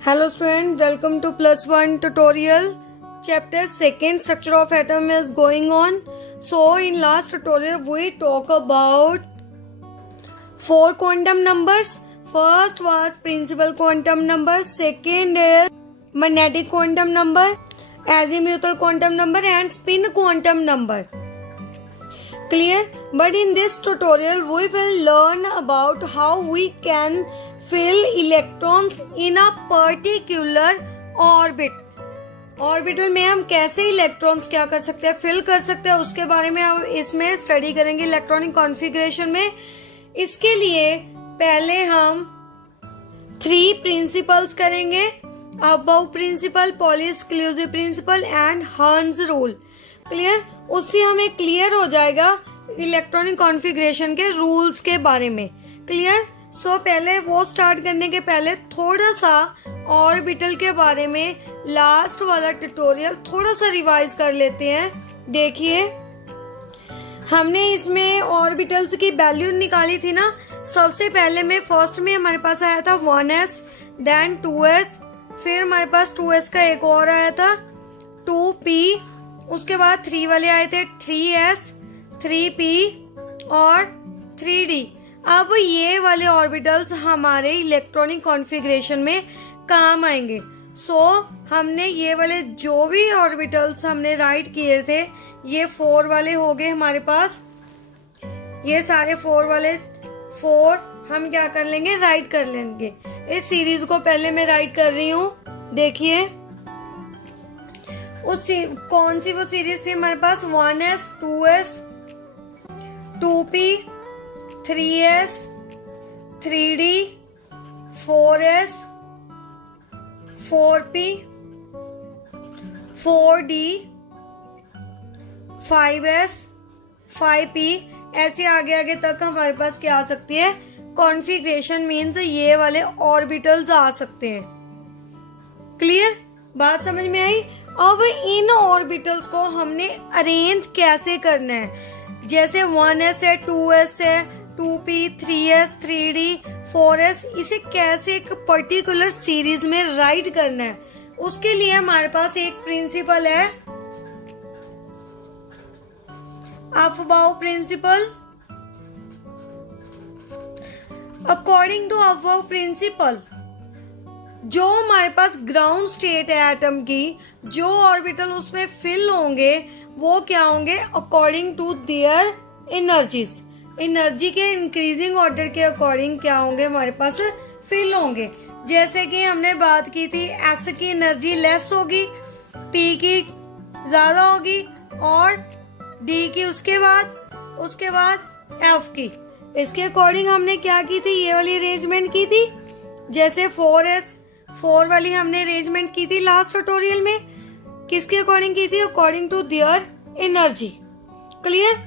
Hello student, welcome to plus one tutorial. Chapter second, structure of atom is going on. So in last tutorial we talk about four quantum numbers. First was principal quantum number, second is magnetic quantum number, azimuthal quantum number and spin quantum number. Clear? But in this tutorial we will learn about how we can fill electrons in a particular orbit. Orbital में हम कैसे electrons क्या कर सकते हैं, fill कर सकते हैं, उसके बारे में हम इसमें स्टडी करेंगे इलेक्ट्रॉनिक कॉन्फ़िगरेशन में. इसके लिए पहले हम 3 प्रिंसिपल्स करेंगे. Aufbau principle, Pauli exclusive principle and हर्न्स रूल. क्लियर? उससे हमें क्लियर हो जाएगा इलेक्ट्रॉनिक कॉन्फ़िगरेशन के रूल्स के बारे में. क्लियर? सो पहले वो स्टार्ट करने के पहले थोड़ा सा ऑर्बिटल के बारे में लास्ट वाला ट्यूटोरियल थोड़ा सा रिवाइज कर लेते हैं. देखिए हमने इसमें ऑर्बिटल्स की वैल्यू निकाली थी ना. सबसे पहले में फर्स्ट में हमारे पास आया था 1s, देन 2s, फिर हमारे पास 2s का एक और आया था 2p, उसके बाद 3 वाले आए थे 3s, 3p और 3d. अब ये वाले ऑर्बिटल्स हमारे इलेक्ट्रॉनिक कॉन्फ़िगरेशन में काम आएंगे. सो हमने ये वाले जो भी ऑर्बिटल्स हमने राइट किए थे ये 4 वाले हो गए हमारे पास. ये सारे 4 वाले 4 हम क्या कर लेंगे, राइट कर लेंगे. इस सीरीज को पहले मैं राइट कर रही हूँ. देखिए कौन सी वो सीरीज थी हमारे पास, 1s, 2s, 2p, 3s, 3d, 4s, 4p, 4d, 5s, 5p. ऐसे आगे आगे तक हमारे पास क्या आ सकती है, कॉन्फ़िगरेशन मीन्स ये वाले ऑर्बिटल्स आ सकते हैं. क्लियर? बात समझ में आई? अब इन ऑर्बिटल्स को हमने अरेंज कैसे करना है. जैसे 1s है, 2s है, 2p, 3s, 3d, 4s, इसे कैसे एक पर्टिकुलर सीरीज में राइट करना है, उसके लिए हमारे पास एक प्रिंसिपल है Aufbau principle. According to Aufbau principle जो हमारे पास ग्राउंड स्टेट है एटम की, जो ऑर्बिटल उसमें फिल होंगे वो क्या होंगे, according to their energies, energy के इंक्रीजिंग ऑर्डर के अकॉर्डिंग क्या होंगे हमारे पास फिल होंगे. जैसे कि हमने बात की थी S की एनर्जी लेस होगी, P की ज्यादा होगी और D की उसके बाद F की. इसके अकॉर्डिंग हमने क्या की थी, ये वाली अरेंजमेंट की थी. जैसे 4 वाली हमने अरेंजमेंट की थी लास्ट ट्यूटोरियल में. किसके अकॉर्डिंग की थी, according to their energy. Clear?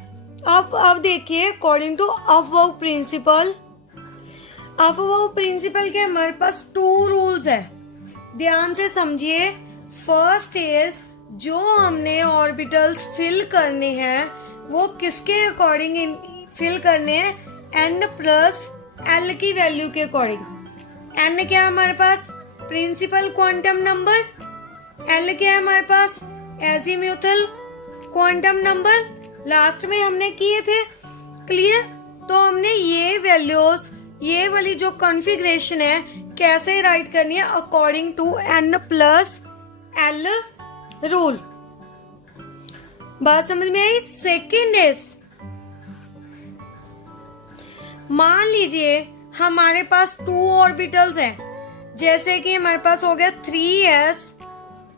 अब देखिए according to Aufbau principle, Aufbau principle के हमारे पास 2 रूल्स है. ध्यान से समझिए. फर्स्ट इज जो हमने ऑर्बिटल्स फिल करने हैं वो किसके अकॉर्डिंग फिल करने हैं, n प्लस l की वैल्यू के अकॉर्डिंग. n क्या है हमारे पास, प्रिंसिपल क्वांटम नंबर, l क्या है हमारे पास, एजीम्यूथल क्वांटम नंबर. लास्ट में हमने किए थे. क्लियर? तो हमने ये वैल्यूज, ये वाली जो कॉन्फ़िगरेशन है कैसे राइट करनी है, according to n plus l rule. बात समझ में आई? सेकेंड इज, मान लीजिए हमारे पास 2 ऑर्बिटल्स हैं. जैसे कि हमारे पास हो गया 3s,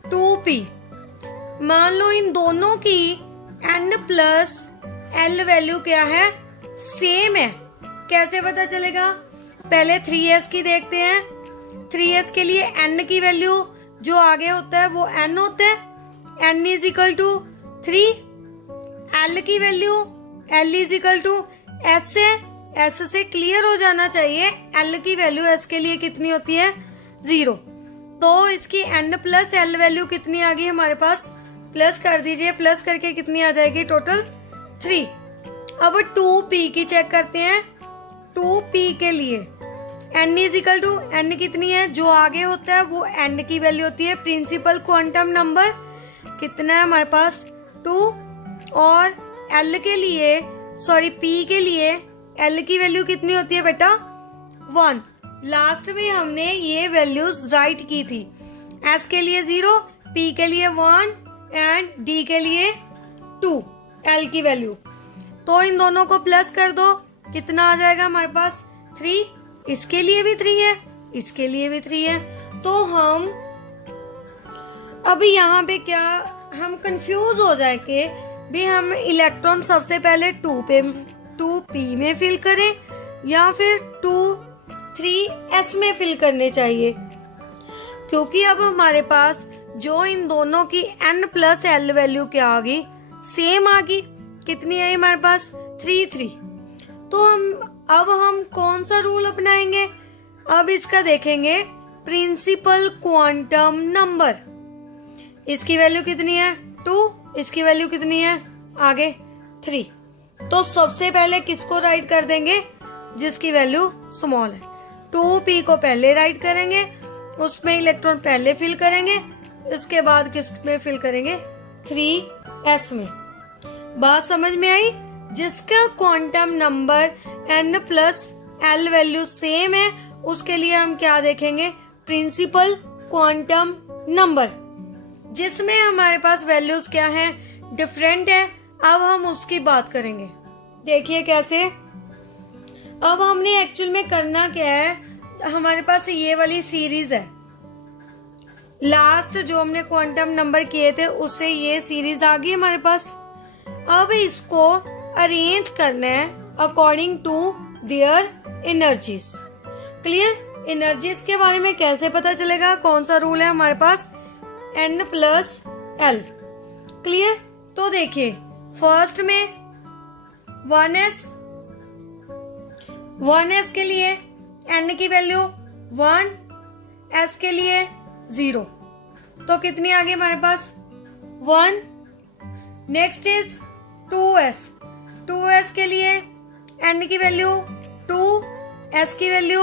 2p. मान लो इन दोनों की n प्लस l वैल्यू क्या है, सेम है. कैसे पता चलेगा, पहले 3s की देखते हैं. 3s के लिए n की वैल्यू जो आगे होता है वो n होता है, n is equal to 3. l की value l is equal to s है. s से क्लियर हो जाना चाहिए, l की वैल्यू s के लिए कितनी होती है, 0. तो इसकी n प्लस l वैल्यू कितनी आ गई हमारे पास, प्लस कर दीजिए. प्लस करके कितनी आ जाएगी, टोटल 3. अब 2p की चेक करते हैं. 2p के लिए n is equal to, n कितनी है, जो आगे होता है वो n की वैल्यू होती है। प्रिंसिपल क्वांटम नंबर कितना है हमारे पास 2, और l के लिए सॉरी p के लिए l की वैल्यू कितनी होती है बेटा 1। लास्ट में हमने ये वैल्यूज राइट की थी, s के लिए 0, p के लिए 1 एंड d के लिए 2 l की वैल्यू। तो इन दोनों को प्लस कर दो, कितना आ जाएगा हमारे पास 3। इसके लिए भी 3 है, इसके लिए भी 3 है। तो हम अभी यहाँ पे क्या हम कंफ्यूज हो जाए कि भी हम इलेक्ट्रॉन सबसे पहले 2p में फिल करें या फिर 3s में फिल करने चाहिए, क्योंकि अब हमारे पास जो इन दोनों की n प्लस l वैल्यू क्या आ गई, सेम आ गई। कितनी आई हमारे पास 3। तो अब हम कौन सा रूल अपनाएंगे, अब इसका देखेंगे प्रिंसिपल क्वांटम नंबर। इसकी वैल्यू कितनी है 2, इसकी वैल्यू कितनी है आगे 3। तो सबसे पहले किसको राइट कर देंगे, जिसकी वैल्यू स्मॉल है। 2p को पहले राइट करेंगे, उसमें इलेक्ट्रॉन पहले फिल करेंगे, इसके बाद किस में फिल करेंगे 3s में। बात समझ में आई। जिसका quantum number n plus l value same है उसके लिए हम क्या देखेंगे, प्रिंसिपल क्वांटम नंबर। जिसमें हमारे पास वैल्यूज क्या हैं, डिफरेंट है। अब हम उसकी बात करेंगे, देखिए कैसे। अब हमने एक्चुअल में करना क्या है, हमारे पास ये वाली सीरीज है, लास्ट जो हमने क्वांटम नंबर किए थे उससे ये सीरीज आ गई हमारे पास। अब इसको अरेंज करना है according to their energies. Clear. Energies के बारे में कैसे पता चलेगा, कौन सा रूल है हमारे पास, n प्लस l। क्लियर। तो देखिए फर्स्ट में 1s के लिए n की वैल्यू 1, s के लिए 0, तो कितनी आ गई हमारे पास 1। नेक्स्ट इज 2s के लिए n की वैल्यू 2, s की वैल्यू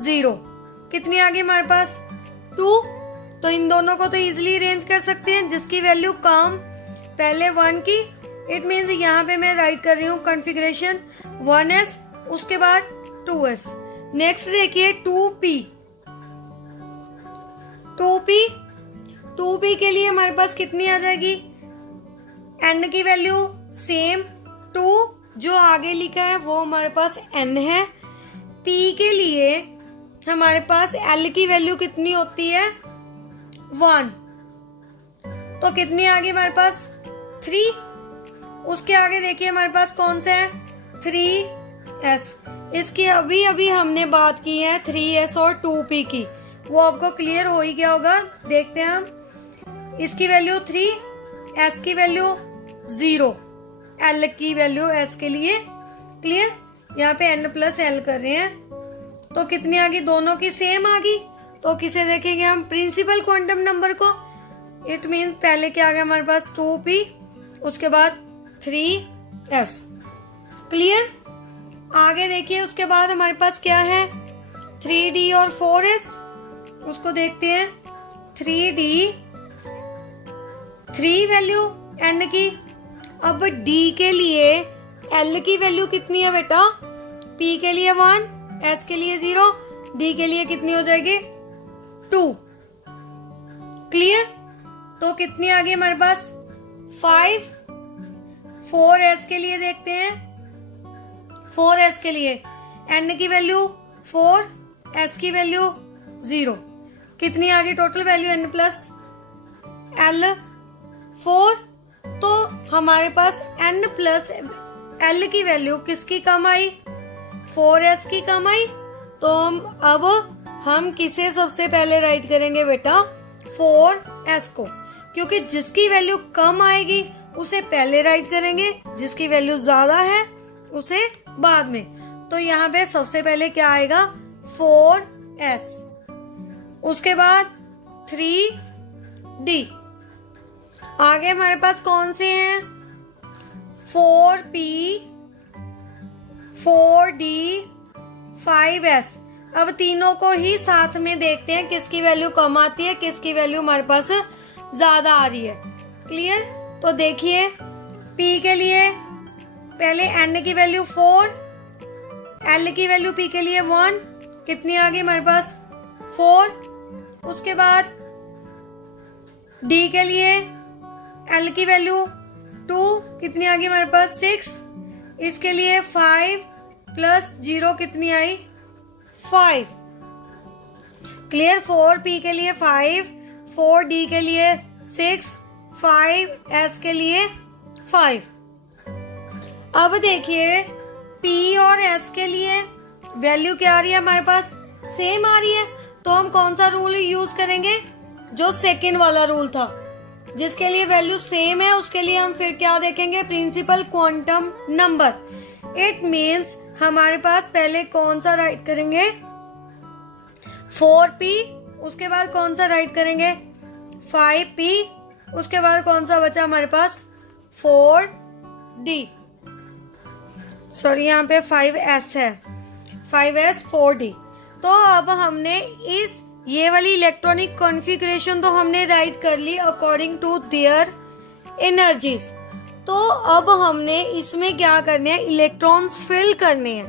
0, कितनी आ गई हमारे पास 2। तो इन दोनों को तो इजीली अरेंज कर सकते हैं, जिसकी वैल्यू कम पहले 1 की, इट मीन्स यहाँ पे मैं राइट कर रही हूँ कॉन्फ़िगरेशन 1s, उसके बाद 2s। नेक्स्ट देखिए 2p के लिए हमारे पास कितनी आ जाएगी, n की वैल्यू सेम 2, जो आगे लिखा है वो हमारे पास n है। p के लिए हमारे पास l की वैल्यू कितनी होती है 1, तो कितनी आ गई हमारे पास 3। उसके आगे देखिए हमारे पास कौन सा है 3s। इसकी अभी हमने बात की है 3s और 2p की, वो आपको क्लियर हो ही गया होगा। देखते हैं हम, इसकी वैल्यू 3, s की वैल्यू 0, l की वैल्यू s के लिए। क्लियर। यहाँ पे n प्लस l कर रहे हैं, तो कितनी आ गई, दोनों की सेम आ गई। तो किसे देखेंगे हम, प्रिंसिपल क्वांटम नंबर को। इट मीन पहले क्या आ गया हमारे पास 2p, उसके बाद 3s। क्लियर। आगे देखिए उसके बाद हमारे पास क्या है 3d और 4s, उसको देखते हैं। 3d 3 वैल्यू n की। अब d के लिए l की वैल्यू कितनी है बेटा, p के लिए 1, s के लिए 0, d के लिए कितनी हो जाएगी 2। क्लियर। तो कितनी आ गई हमारे पास 5। 4s के लिए देखते हैं। 4s के लिए n की वैल्यू 4, s की वैल्यू 0, कितनी आ गई total value n plus l 4। तो हमारे पास n प्लस l की वैल्यू किसकी कम आई, 4s की कम आई। तो अब हम किसे सबसे पहले राइट करेंगे बेटा 4s को, क्योंकि जिसकी वैल्यू कम आएगी उसे पहले राइट करेंगे, जिसकी वैल्यू ज्यादा है उसे बाद में। तो यहाँ पे सबसे पहले क्या आएगा 4s, उसके बाद 3d। आगे हमारे पास कौन से हैं 4p, 4d, 5s। अब तीनों को ही साथ में देखते हैं किसकी वैल्यू कम आती है, किसकी वैल्यू हमारे पास ज्यादा आ रही है। क्लियर? तो देखिए P के लिए पहले N की वैल्यू 4, L की वैल्यू P के लिए 1, कितनी आ गई हमारे पास 4। उसके बाद D के लिए L की वैल्यू 2, कितनी आ गई हमारे पास 6। इसके लिए 5 प्लस 0 कितनी आई 5। क्लियर? 4P के लिए 5, 4D के लिए 6, 5S के लिए 5। अब देखिए P और S के लिए वैल्यू क्या आ रही है हमारे पास, सेम आ रही है। तो हम कौन सा रूल यूज करेंगे, जो सेकेंड वाला रूल था, जिसके लिए वैल्यू सेम है उसके लिए हम फिर क्या देखेंगे, principal quantum number. It means हमारे पास पहले कौन सा राइट करेंगे 4P, उसके बाद कौन सा राइट करेंगे 5P, उसके बाद कौन सा बचा हमारे पास 4D, सॉरी यहाँ पे 5S है, 5S 4D। तो अब हमने ये वाली इलेक्ट्रॉनिक कॉन्फ़िगरेशन तो हमने राइट कर ली अकॉर्डिंग टू देयर एनर्जीज। तो अब हमने इसमें क्या करने हैं, इलेक्ट्रॉन्स फिल करने हैं।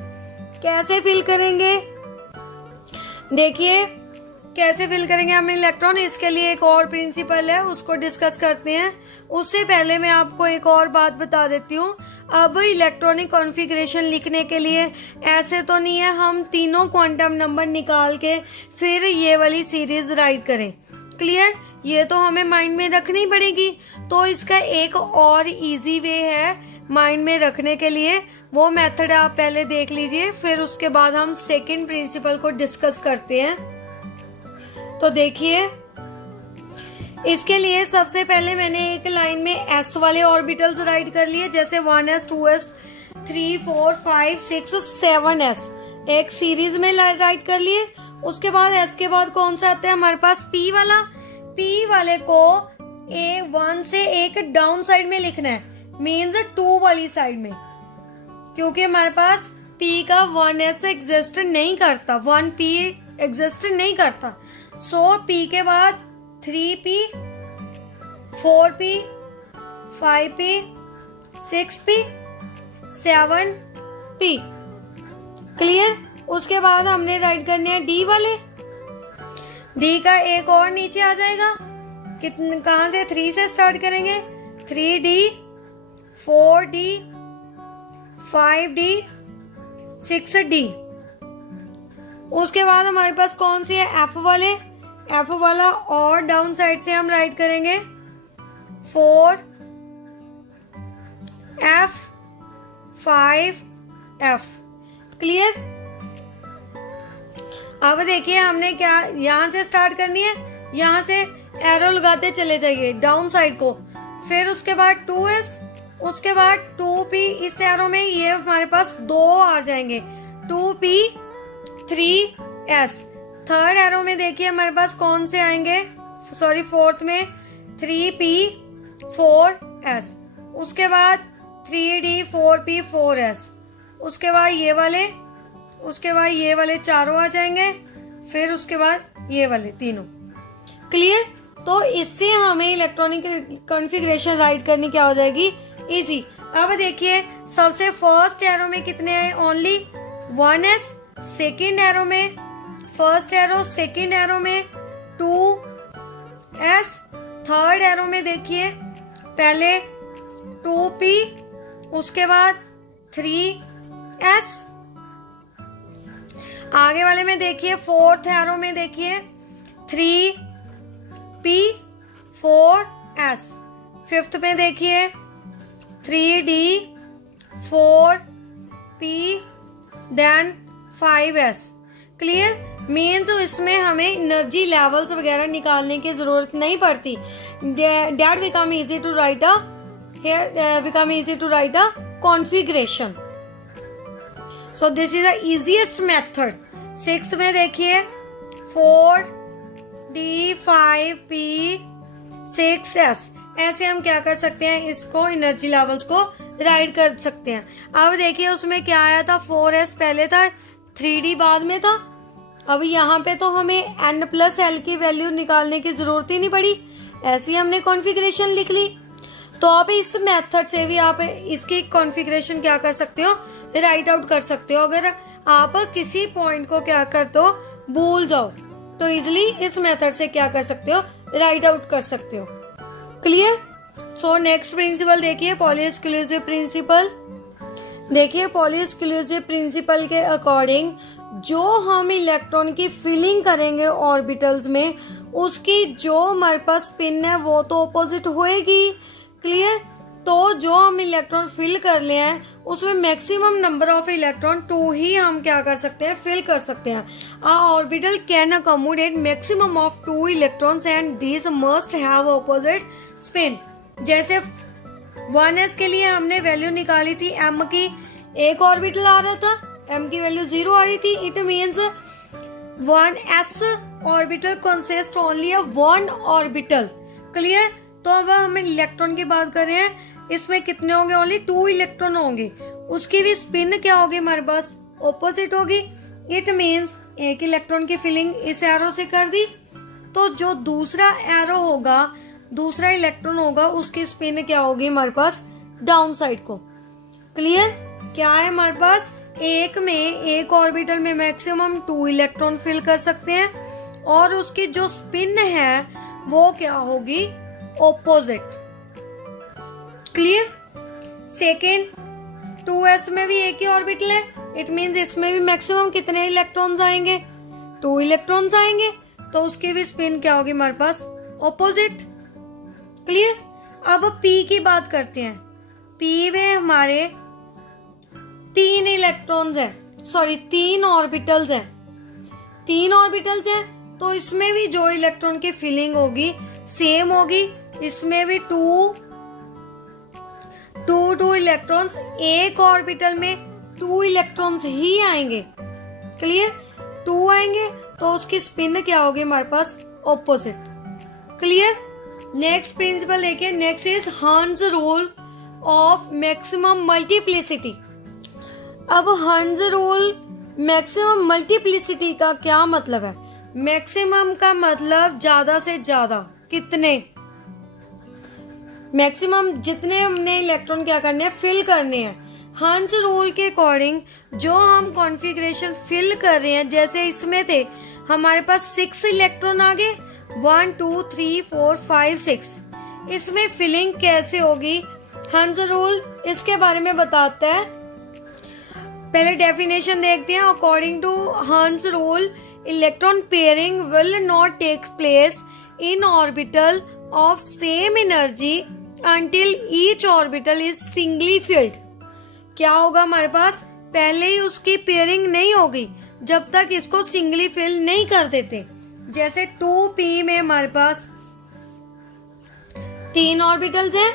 कैसे फिल करेंगे, देखिए कैसे फिल करेंगे हम इलेक्ट्रॉन, इसके लिए एक और प्रिंसिपल है, उसको डिस्कस करते हैं। उससे पहले मैं आपको एक और बात बता देती हूँ। अब इलेक्ट्रॉनिक कॉन्फ़िगरेशन लिखने के लिए ऐसे तो नहीं है हम तीनों क्वांटम नंबर निकाल के फिर ये वाली सीरीज राइट करें। क्लियर? ये तो हमें माइंड में रखनी पड़ेगी। तो इसका एक और इजी वे है माइंड में रखने के लिए, वो मेथड आप पहले देख लीजिए, फिर उसके बाद हम सेकेंड प्रिंसिपल को डिस्कस करते हैं। तो देखिए इसके लिए सबसे पहले मैंने एक लाइन में S वाले ऑर्बिटल्स राइट कर लिए, जैसे 1s 2s 3 4 5 6 7s एक सीरीज में राइट कर लिए। उसके बाद S के बाद कौन सा आता है हमारे पास P वाला। P वाले को A1 से एक डाउन साइड में लिखना है, मीन्स 2 वाली साइड में, क्योंकि हमारे पास P का 1s एग्जिस्ट नहीं करता, 1P एग्जिस्ट नहीं करता। सो P के बाद 3P 4P 5P 6P 7P। Clear? उसके बाद हमने राइट करने हैं D वाले। D का एक और नीचे आ जाएगा, कितने कहां से 3 से स्टार्ट करेंगे, 3D 4D 5D 6D। उसके बाद हमारे पास कौन सी है F वाले। F वाला और डाउन साइड से हम राइट करेंगे 4F 5F। क्लियर? अब देखिए हमने क्या यहां से स्टार्ट करनी है, यहां से एरो लगाते चले जाइए डाउन साइड को, फिर उसके बाद 2S, उसके बाद 2P, इस एरो में ये हमारे पास 2 आ जाएंगे, 2P 3S। थर्ड एरो में देखिए हमारे पास कौन से आएंगे, सॉरी फोर्थ में 3P 4S, उसके बाद 3D 4P 4S, उसके बाद ये वाले, उसके बाद ये वाले चारों आ जाएंगे, फिर उसके बाद ये वाले तीनों। क्लियर? तो इससे हमें इलेक्ट्रॉनिक कॉन्फ़िगरेशन राइट करनी क्या हो जाएगी, इजी। अब देखिए सबसे फर्स्ट एरो में कितने आए, ओनली 1S, सेकेंड एरो में फर्स्ट एरो, सेकेंड एरो में 2S, थर्ड एरो में देखिए पहले 2P, उसके बाद 3S, आगे वाले में देखिए फोर्थ एरो में देखिए 3P 4S, फिफ्थ में देखिए 3D 4P then 5S। Clear? Means इसमें हमें एनर्जी लेवल्स वगैरह निकालने की जरूरत नहीं पड़ती। That become easy to write a configuration. So this is the easiest method. Sixth में देखिए 4D 5P 6S, ऐसे हम क्या कर सकते हैं, इसको एनर्जी लेवल्स को राइट कर सकते हैं। अब देखिए उसमें क्या आया था, 4S पहले था, 3D बाद में था, अब यहाँ पे तो हमें n+l की वैल्यू निकालने की जरूरत ही नहीं पड़ी, ऐसी हमने कॉन्फ़िगरेशन लिख ली। तो आप इस मेथड से भी आप इसकी कॉन्फ़िगरेशन क्या कर सकते हो, राइट आउट कर सकते हो। अगर आप किसी पॉइंट को क्या करते हो, भूल जाओ, तो इजिली इस मेथड से क्या कर सकते हो, राइट आउट कर सकते हो। क्लियर। सो नेक्स्ट प्रिंसिपल देखिए, पॉली एक्सक्लूसिव प्रिंसिपल। देखिए पॉली एक्सक्लूसिव प्रिंसिपल के अकॉर्डिंग जो हम इलेक्ट्रॉन की फिलिंग करेंगे ऑर्बिटल्स में, उसकी जो हमारे पास स्पिन है वो तो ऑपोजिट होएगी। क्लियर। तो जो हम इलेक्ट्रॉन फिल कर ले हैं उसमें मैक्सिमम नंबर ऑफ इलेक्ट्रॉन 2 ही हम क्या कर सकते हैं, फिल कर सकते हैं। A orbital can accommodate maximum of 2 electrons and this must have opposite spin. जैसे 1s के लिए हमने वैल्यू निकाली थी m की, एक ऑर्बिटल आ रहा था, m की वैल्यू 0 आ रही थी। It means 1s orbital consist only of 1 orbital. Clear. तो अब हम इलेक्ट्रॉन की बात कर रहे हैं, इसमें कितने होंगे, ओनली 2 इलेक्ट्रॉन होंगे। उसकी भी स्पिन क्या होगी हमारे पास, ऑपोजिट होगी। इट मीन्स एक इलेक्ट्रॉन की फिलिंग इस एरो से कर दी, तो जो दूसरा एरो होगा, दूसरा इलेक्ट्रॉन होगा, उसकी स्पिन क्या होगी हमारे पास, डाउन साइड को। क्लियर। क्या है हमारे पास, एक ऑर्बिटल में मैक्सिमम 2 इलेक्ट्रॉन फिल कर सकते हैं, और उसकी जो स्पिन है वो क्या होगी, ऑपोजिट। क्लियर। सेकेंड 2s में भी एक ही ऑर्बिटल है, इट मीन्स इसमें भी मैक्सिमम कितने इलेक्ट्रॉन्स आएंगे, 2 इलेक्ट्रॉन्स आएंगे, तो उसकी भी स्पिन क्या होगी हमारे पास, ऑपोजिट। क्लियर। अब p की बात करते हैं। p में हमारे 3 इलेक्ट्रॉन्स है, सॉरी 3 ऑर्बिटल्स हैं, 3 ऑर्बिटल्स हैं, तो इसमें भी जो इलेक्ट्रॉन की फिलिंग होगी सेम होगी। इसमें भी 2 इलेक्ट्रॉन्स, एक ऑर्बिटल में 2 इलेक्ट्रॉन्स ही आएंगे। क्लियर। 2 आएंगे तो उसकी स्पिन क्या होगी हमारे पास, ऑपोजिट। क्लियर। नेक्स्ट प्रिंसिपल देखिए, next is hertz rule of maximum multiplicity. अब हर्ट्ज रूल मैक्सिमम मल्टीप्लिसिटी का क्या मतलब है, मैक्सिमम का मतलब ज्यादा से ज्यादा, कितने, मैक्सिमम जितने हमने इलेक्ट्रॉन क्या करने हैं, फिल करने हैं। हर्ट्ज रूल के अकॉर्डिंग जो हम कॉन्फ़िगरेशन फिल कर रहे हैं, जैसे इसमें थे हमारे पास 6 इलेक्ट्रॉन आ गए, 1 2 3 4 5 6, इसमें फिलिंग कैसे होगी, हर्ट्ज रूल इसके बारे में बताता है। पहले डेफिनेशन देखते हैं। According to Hund's rule, electron pairing will not take place in orbital of same energy until each orbital is singly filled। क्या होगा हमारे पास, पहले ही उसकी पेयरिंग नहीं होगी जब तक इसको सिंगली फिल नहीं कर देते। जैसे 2p में हमारे पास 3 ऑर्बिटल्स हैं,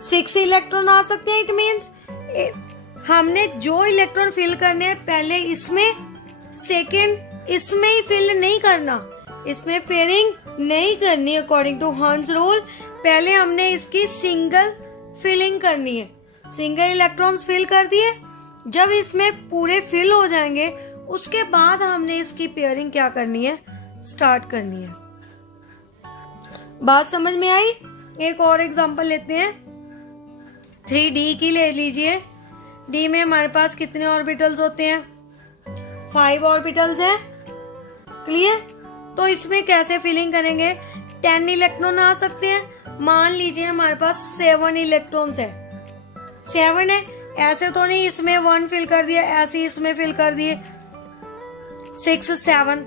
6 इलेक्ट्रॉन आ सकते हैं। इट मीन्स हमने जो इलेक्ट्रॉन फिल करने हैं पहले इसमें, सेकेंड इसमें ही फिल नहीं करना, इसमें पेयरिंग नहीं करनी। अकॉर्डिंग टू हर्ट्ज रूल पहले हमने इसकी सिंगल फिलिंग करनी है, सिंगल इलेक्ट्रॉन्स फिल कर दिए, जब इसमें पूरे फिल हो जाएंगे उसके बाद हमने इसकी पेयरिंग क्या करनी है, स्टार्ट करनी है। बात समझ में आई। एक और एग्जांपल लेते हैं, 3d की ले लीजिए। d में हमारे पास कितने ऑर्बिटल्स होते हैं, 5 ऑर्बिटल्स है। क्लियर। तो इसमें कैसे फिलिंग करेंगे, 10 इलेक्ट्रॉन आ सकते हैं। मान लीजिए हमारे पास 7 इलेक्ट्रॉन्स है, 7 है, ऐसे तो नहीं इसमें 1 फिल कर दिया, ऐसे इसमें फिल कर दिए 6 7,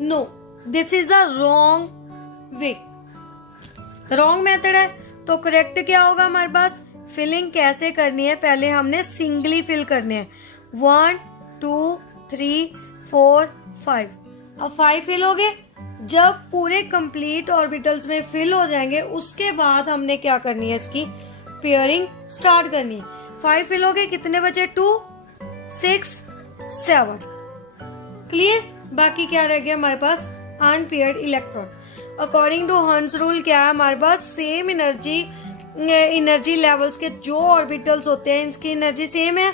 no, this is a wrong way, wrong method है। तो करेक्ट क्या होगा हमारे पास, फिलिंग कैसे करनी है, पहले हमने सिंगली फिल करने हैं, 1 2 3 4 5। अब 5 फिल हो गए, जब पूरे कंप्लीट ऑर्बिटल्स में फिल हो जाएंगे उसके बाद हमने क्या करनी है, इसकी पेयरिंग स्टार्ट करनी है। 5 फिल हो गए, कितने बचे, 2 6 7। क्लियर। बाकी क्या रह गया हमारे पास, unpaired electron. According to Hund's rule क्या है हमारे पास, सेम एनर्जी लेवल्स के जो ऑर्बिटल्स होते हैं इसकी एनर्जी सेम है।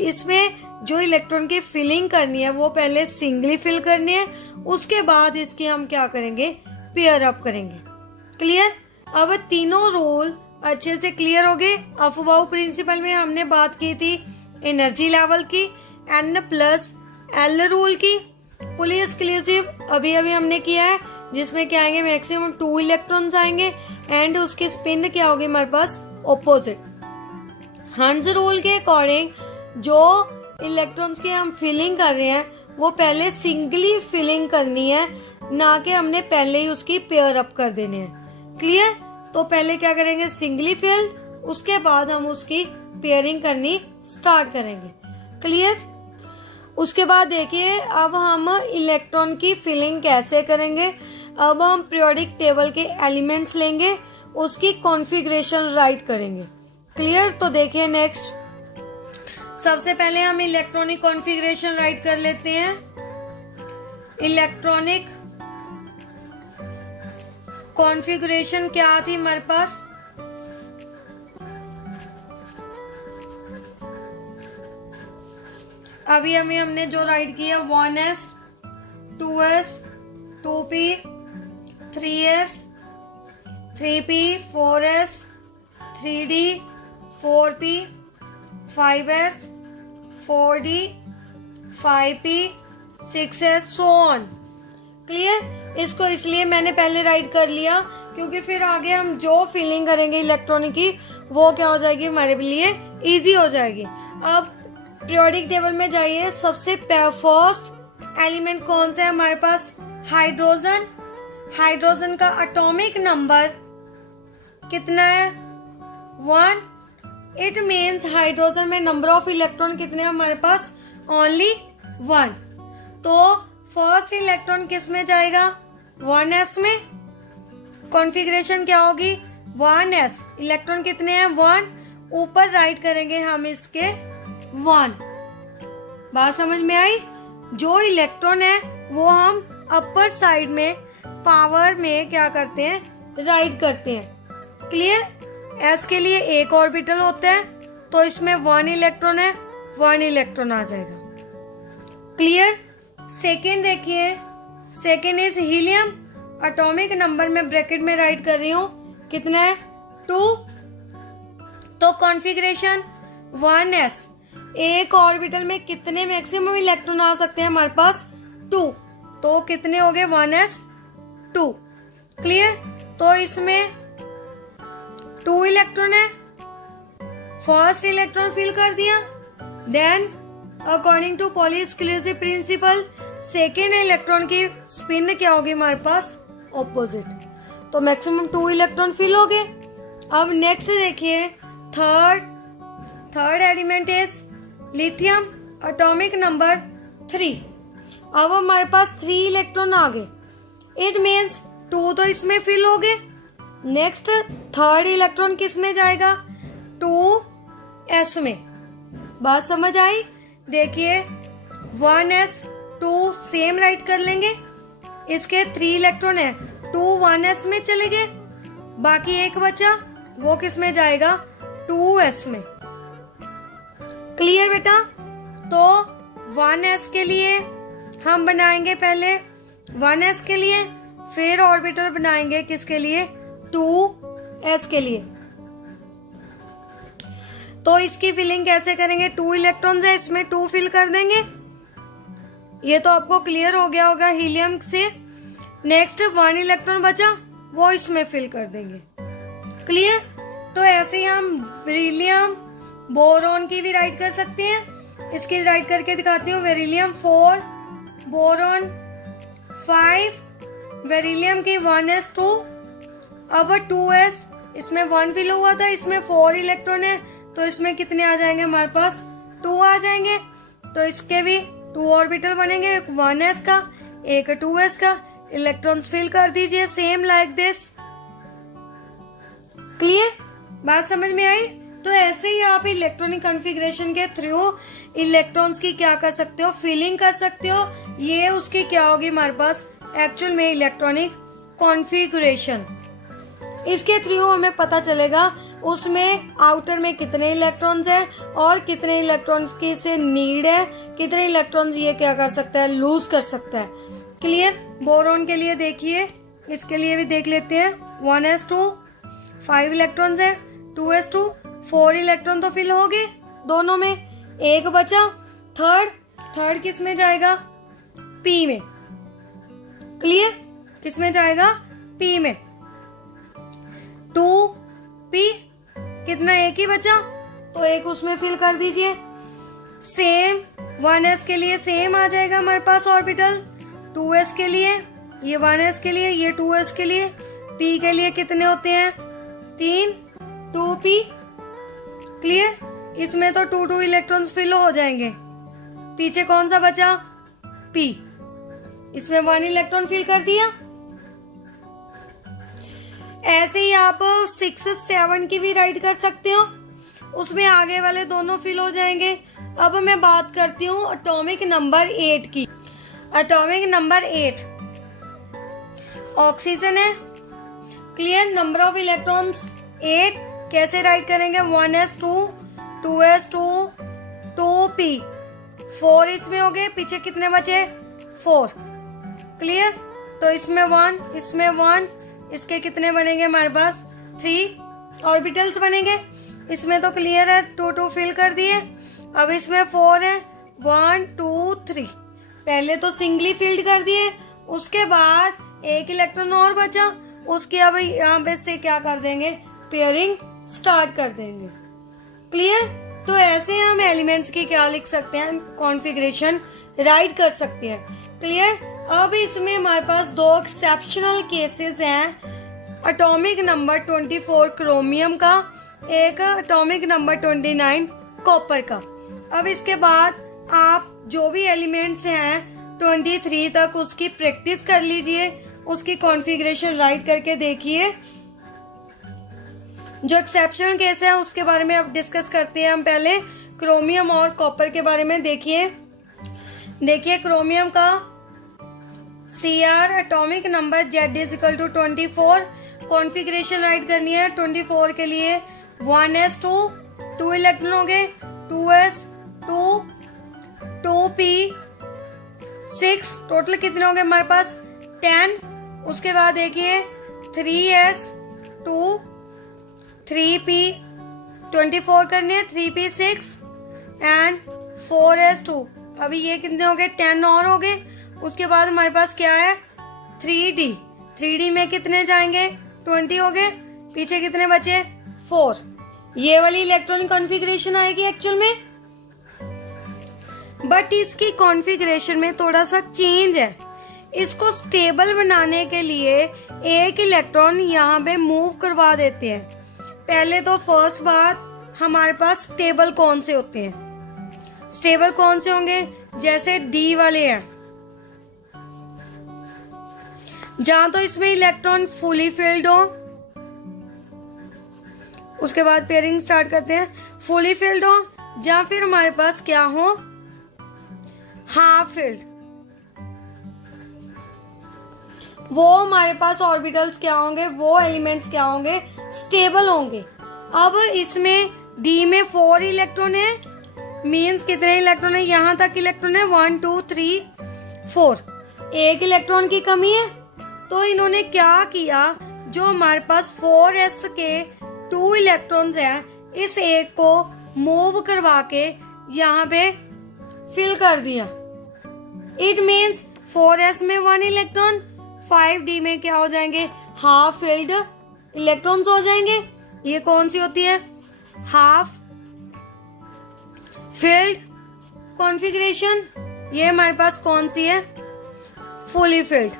इसमें जो इलेक्ट्रॉन की फिलिंग करनी है वो पहले सिंगली फिल करनी है, उसके बाद इसकी हम क्या करेंगे, पेयर अप करेंगे। क्लियर? अब तीनों रूल अच्छे से क्लियर हो गए। अफवाऊ प्रिंसिपल में हमने बात की थी एनर्जी लेवल की, N+L रूल की, फुली एक्सक्लूसिव अभी हमने किया है, जिसमें क्या आएंगे, मैक्सिमम 2 इलेक्ट्रॉन्स आएंगे एंड उसकी स्पिन क्या होगी हमारे पास, ऑपोजिट। हंस रूल के अकॉर्डिंग जो इलेक्ट्रॉन्स की हम फिलिंग कर रहे हैं वो पहले सिंगली फिलिंग करनी है, ना कि हमने पहले ही उसकी पेयर अप कर देने हैं। क्लियर? तो पहले क्या करेंगे, सिंगली फिल, उसके बाद हम उसकी पेयरिंग करनी स्टार्ट करेंगे। क्लियर? उसके बाद देखिए अब हम इलेक्ट्रॉन की फिलिंग कैसे करेंगे। अब हम पीरियोडिक टेबल के एलिमेंट्स लेंगे, उसकी कॉन्फ़िगरेशन राइट करेंगे। क्लियर? तो देखिए नेक्स्ट सबसे पहले हम इलेक्ट्रॉनिक कॉन्फ़िगरेशन राइट कर लेते हैं। इलेक्ट्रॉनिक कॉन्फ़िगरेशन क्या थी हमारे पास, अभी हमने जो राइट किया 1s 2s 2p 3s 3p 4s 3d 4p 5s 4d 5p 6s so on. Clear? इसको इसलिए मैंने पहले राइट कर लिया क्योंकि फिर आगे हम जो फीलिंग करेंगे इलेक्ट्रॉनिक की वो क्या हो जाएगी, हमारे लिए इजी हो जाएगी। अब पीरियोडिक टेबल में जाइए, सबसे फर्स्ट एलिमेंट कौन सा है हमारे पास, हाइड्रोजन। हाइड्रोजन का एटॉमिक नंबर कितना है, 1। इट मीन्स हाइड्रोजन में नंबर ऑफ इलेक्ट्रॉन कितने हैं हमारे पास, ओनली 1। तो फर्स्ट इलेक्ट्रॉन किस में जाएगा, 1s में। कॉन्फ़िगरेशन क्या होगी, 1s, इलेक्ट्रॉन कितने हैं, 1, ऊपर राइट करेंगे हम इसके 1। बात समझ में आई? जो इलेक्ट्रॉन है वो हम अपर साइड में पावर में क्या करते हैं, राइट करते हैं। क्लियर? s के लिए एक ऑर्बिटल होता है तो इसमें 1 इलेक्ट्रॉन है, 1 इलेक्ट्रॉन आ जाएगा। क्लियर? सेकेंड देखिए, second is helium. Atomic number में ब्रैकेट में राइट कर रही हूँ, कितना है, 2। तो कॉन्फ़िगरेशन 1s, एक ऑर्बिटल में कितने मैक्सिमम इलेक्ट्रॉन आ सकते हैं हमारे पास, 2। तो कितने हो गए, 1s 2। क्लियर? तो इसमें 2 इलेक्ट्रॉन है, फर्स्ट इलेक्ट्रॉन फिल कर दिया, then according to Pauli exclusive principle second electron की स्पिन क्या होगी हमारे पास, ऑपोजिट। तो मैक्सिमम 2 इलेक्ट्रॉन फिल हो गए। अब नेक्स्ट देखिए, third element is lithium, atomic number 3। अब हमारे पास 3 इलेक्ट्रॉन आ गए, इट मीन्स 2 तो इसमें फिल हो गए। नेक्स्ट थर्ड इलेक्ट्रॉन किस में जाएगा, 2s में। बात समझ आई? देखिए 1s 2 सेम राइट कर लेंगे, इसके 3 इलेक्ट्रॉन है, 2 1s में चले गए, बाकी एक बचा, वो किस में जाएगा, 2s में। क्लियर बेटा? तो 1s के लिए हम बनाएंगे पहले 1s के लिए, फिर ऑर्बिटल बनाएंगे किसके लिए, 2s के लिए। तो इसकी फिलिंग कैसे करेंगे, 2 इलेक्ट्रॉन्स है, इसमें 2 फिल कर देंगे। ये तो आपको क्लियर हो गया होगा हीलियम से। नेक्स्ट 1 इलेक्ट्रॉन बचा, वो इसमें फिल कर देंगे। क्लियर? तो ऐसे ही हम बेरिलियम बोरॉन की भी राइट कर सकते हैं। इसकी राइट करके दिखाती हूँ, बेरिलियम 4, बोरॉन 5, बेरिलियम की 1s 2, अब 2s, इसमें 1 फिल हुआ था, इसमें 4 इलेक्ट्रॉन है, तो इसमें कितने आ जाएंगे हमारे पास, 2 आ जाएंगे। तो इसके भी 2 ऑर्बिटल बनेंगे, एक 1s का, एक 2s का। इलेक्ट्रॉन्स फिल कर दीजिए सेम लाइक दिस। क्लियर? बात समझ में आई? तो ऐसे ही आप इलेक्ट्रॉनिक कॉन्फ़िगरेशन के थ्रू इलेक्ट्रॉन्स की क्या कर सकते हो, फिलिंग कर सकते हो। ये उसकी क्या होगी हमारे पास, एक्चुअल में इलेक्ट्रॉनिक कॉन्फ़िगरेशन। इसके थ्रू हमें पता चलेगा उसमें आउटर में कितने इलेक्ट्रॉन्स है और कितने इलेक्ट्रॉन्स की इसे नीड है, कितने इलेक्ट्रॉन्स ये क्या कर सकता है, लूज कर सकता है। क्लियर। बोरॉन के लिए देखिए, इसके लिए भी देख लेते हैं। 1s2 5 इलेक्ट्रॉन्स है, 2s2 4 इलेक्ट्रॉन तो फिल हो गए दोनों में, एक बचा थर्ड किस में जाएगा, पी में। क्लियर। किस में जाएगा, पी में। 2p कितना, एक ही बचा तो एक उसमें फिल कर दीजिए। सेम 1s के लिए सेम आ जाएगा हमारे पास ऑर्बिटल, 2s के लिए ये 1s के लिए, ये 2s के लिए। p के लिए कितने होते हैं, 3 2p। क्लियर। इसमें तो 2 इलेक्ट्रॉन्स फिल हो जाएंगे। पीछे कौन सा बचा, p, इसमें 1 इलेक्ट्रॉन फिल कर दिया। ऐसे ही आप 6 7 की भी राइट कर सकते हो, उसमें आगे वाले दोनों फिल हो जाएंगे। अब मैं बात करती हूँ एटॉमिक नंबर 8 की। एटॉमिक नंबर 8 ऑक्सीजन है। क्लियर। नंबर ऑफ इलेक्ट्रॉन्स 8, कैसे राइट करेंगे, 1s2 2s2 2p 4 इसमें हो गए, पीछे कितने बचे, 4। क्लियर। तो इसमें 1, इसमें 1, इसके कितने बनेंगे हमारे पास, 3 ऑर्बिटल्स बनेंगे। इसमें तो क्लियर है, 2 फिल कर दिए। अब इसमें 4 है, 1 2 3, पहले तो सिंगली फिल्ड कर दिए, उसके बाद एक इलेक्ट्रॉन और बचा, उसके अब यहाँ पे से क्या कर देंगे, पेयरिंग स्टार्ट कर देंगे। क्लियर। तो ऐसे हम एलिमेंट्स की क्या लिख सकते हैं, कॉन्फ़िगरेशन राइट कर सकते हैं। क्लियर। अब इसमें हमारे पास 2 एक्सेप्शनल केसेस हैं, एटॉमिक नंबर 24 क्रोमियम का, एक एटॉमिक नंबर 29 कॉपर का। अब इसके बाद आप जो भी एलिमेंट्स हैं 23 तक उसकी प्रैक्टिस कर लीजिए, उसकी कॉन्फ़िगरेशन राइट करके देखिए। जो एक्सेप्शनल केस है उसके बारे में अब डिस्कस करते हैं हम। पहले क्रोमियम और कॉपर के बारे में देखिए क्रोमियम का Cr atomic number Z is equal to 24, configuration write करनी है। 24 के लिए 1s2 2 इलेक्ट्रॉन हो गए, 2s2 2p 6, टोटल कितने हो गए हमारे पास, 10। उसके बाद देखिए 3s2 3p 24 करने हैं, 3p 6 एंड 4s2, अभी ये कितने हो गए, 10 और हो गए। उसके बाद हमारे पास क्या है, 3d में कितने जाएंगे, 20 हो गए, पीछे कितने बचे, 4। ये वाली इलेक्ट्रॉन कॉन्फ़िगरेशन आएगी एक्चुअल में, बट इसकी कॉन्फ़िगरेशन में थोड़ा सा चेंज है। इसको स्टेबल बनाने के लिए एक इलेक्ट्रॉन यहाँ पे मूव करवा देते हैं। पहले तो फर्स्ट बात, हमारे पास स्टेबल कौन से होते हैं, स्टेबल कौन से होंगे, जैसे डी वाले हैं, जहां तो इसमें इलेक्ट्रॉन फुली फिल्ड हो। उसके बाद पेयरिंग स्टार्ट करते हैं, फुली फिल्ड हो, या फिर हमारे पास क्या हो, हाफ फिल्ड। वो हमारे पास ऑर्बिटल्स क्या होंगे, वो एलिमेंट्स क्या होंगे, स्टेबल होंगे। अब इसमें डी में 4 इलेक्ट्रॉन है, मीन्स कितने इलेक्ट्रॉन है, यहां तक इलेक्ट्रॉन है 1 2 3 4, एक इलेक्ट्रॉन की कमी है। तो इन्होंने क्या किया, जो हमारे पास 4s के 2 इलेक्ट्रॉन्स हैं, इस एक को मूव करवा के यहाँ पे फिल कर दिया। इट मीन्स 4s में 1 इलेक्ट्रॉन, 5d में क्या हो जाएंगे, हाफ फिल्ड इलेक्ट्रॉन्स हो जाएंगे। ये कौन सी होती है, हाफ फिल्ड कॉन्फ़िगरेशन। ये हमारे पास कौन सी है, fully filled.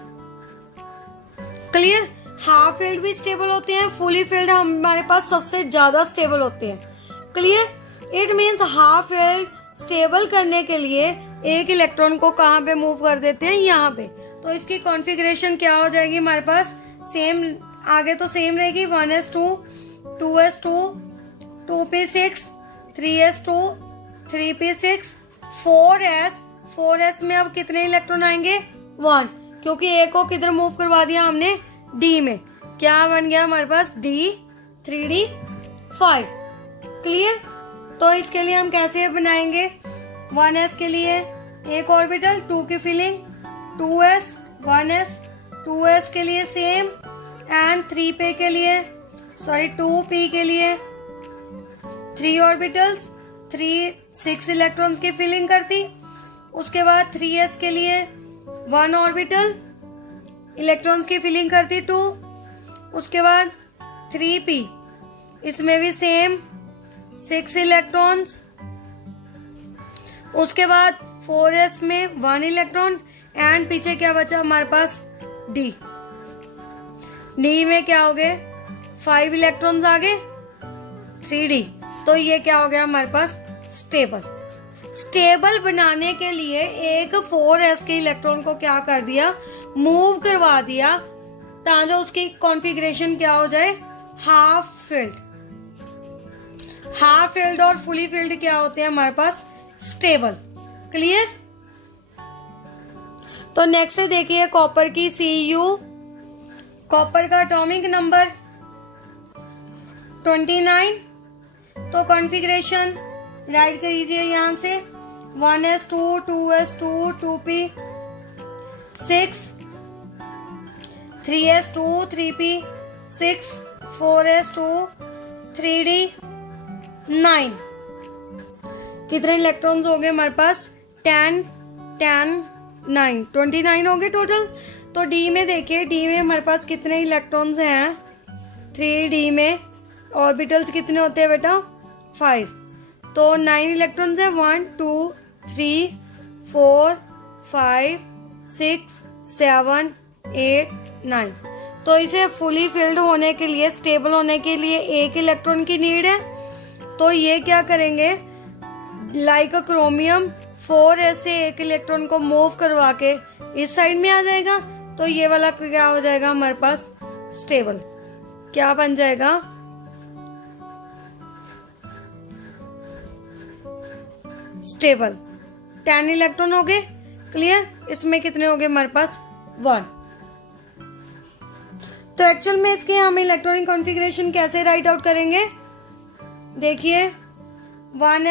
Clear. Half filled भी स्टेबल होते हैं, फुली फिल्ड हमारे पास सबसे ज्यादा स्टेबल होते हैं। Clear. It means half filled stable करने के लिए एक इलेक्ट्रॉन को कहाँ पे मूव कर देते हैं, यहाँ पे। तो इसकी कॉन्फ़िगरेशन क्या हो जाएगी हमारे पास, सेम, आगे तो सेम रहेगी, 1s2 2s2 2p6 3s2 3p6 4s में अब कितने इलेक्ट्रॉन आएंगे, 1, क्योंकि ए को किधर मूव करवा दिया हमने, डी में। क्या बन गया हमारे पास, डी 3d 5। क्लियर? तो इसके लिए हम कैसे बनाएंगे? 1s के लिए एक ऑर्बिटल, 2 की फिलिंग, 2s 1s, 2s के लिए सेम, एंड 3p के लिए 2p के लिए 3 ऑर्बिटल्स, 6 इलेक्ट्रॉन्स की फिलिंग करती। उसके बाद 3s के लिए 1 ऑर्बिटल, इलेक्ट्रॉन्स की फिलिंग करती 2। उसके बाद 3p, इसमें भी सेम 6 इलेक्ट्रॉन्स। उसके बाद 4s में 1 इलेक्ट्रॉन, एंड पीछे क्या बचा हमारे पास? d। d में क्या हो गए? 5 इलेक्ट्रॉन्स आ गए, 3d। तो ये क्या हो गया हमारे पास? स्टेबल। स्टेबल बनाने के लिए एक 4s के इलेक्ट्रॉन को क्या कर दिया? मूव करवा दिया, ताकि उसकी कॉन्फ़िगरेशन क्या हो जाए? Half filled. हाफ फिल्ड और फुली फिल्ड क्या होते हैं हमारे पास? स्टेबल। क्लियर? तो नेक्स्ट देखिए कॉपर की Cu। कॉपर का एटॉमिक नंबर 29। तो कॉन्फ़िगरेशन राइट कीजिए यहां से, 1s2, 2s2, 2p 6, 3s2, 3p 6, 4s2, 3d 9। कितने इलेक्ट्रॉन्स हो गए हमारे पास? 10, 10, 9, 29 हो गए टोटल। तो डी में देखिए, डी में हमारे पास कितने इलेक्ट्रॉन्स हैं? 3d में ऑर्बिटल्स कितने होते हैं बेटा? 5। तो 9 इलेक्ट्रॉन्स है, 1 2 3 4 5 6 7 8 9। तो इसे फुली फिल्ड होने के लिए, स्टेबल होने के लिए एक इलेक्ट्रॉन की नीड है। तो ये क्या करेंगे? लाइक अ क्रोमियम 4s से एक इलेक्ट्रॉन को मूव करवा के इस साइड में आ जाएगा। तो ये वाला क्या हो जाएगा हमारे पास? स्टेबल। क्या बन जाएगा? स्टेबल। 10 इलेक्ट्रॉन हो गए। क्लियर? इसमें कितने हो गए हमारे पास? 1। तो एक्चुअल में इसके हम इलेक्ट्रॉनिक कॉन्फ़िगरेशन कैसे राइट आउट करेंगे? देखिए 1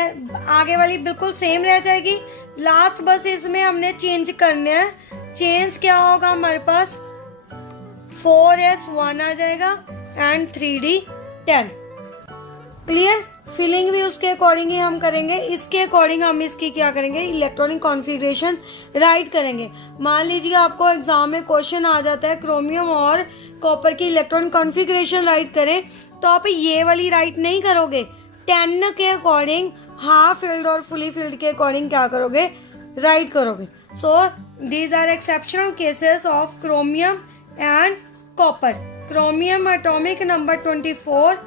आगे वाली बिल्कुल सेम रह जाएगी, लास्ट बस इसमें हमने चेंज करने हैं। चेंज क्या होगा हमारे पास? 4s 1 आ जाएगा एंड 3d 10। क्लियर? फिलिंग भी उसके अकॉर्डिंग ही हम करेंगे। इसके अकॉर्डिंग हम इसकी क्या करेंगे? इलेक्ट्रॉनिक कॉन्फ़िगरेशन राइट करेंगे। मान लीजिए आपको एग्जाम में क्वेश्चन आ जाता है क्रोमियम और कॉपर की इलेक्ट्रॉनिक कॉन्फ़िगरेशन राइट करें, तो आप ये वाली राइट नहीं करोगे। 10 के अकॉर्डिंग, हाफ फिल्ड और फुली फिल्ड के अकॉर्डिंग क्या करोगे? राइट करोगे। So these are exceptional cases of chromium and copper. Chromium atomic number 24,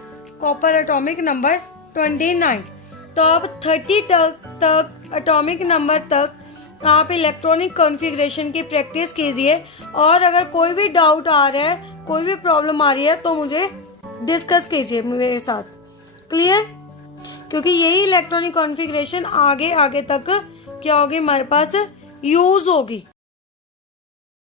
copper atomic number 29। तो आप 30 तक एटॉमिक नंबर तक आप इलेक्ट्रॉनिक कॉन्फ़िगरेशन की प्रैक्टिस कीजिए, और अगर कोई भी डाउट आ रहा है, कोई भी प्रॉब्लम आ रही है, तो मुझे डिस्कस कीजिए मेरे साथ। क्लियर? क्योंकि यही इलेक्ट्रॉनिक कॉन्फ़िगरेशन आगे आगे तक क्या होगी हमारे पास? यूज होगी।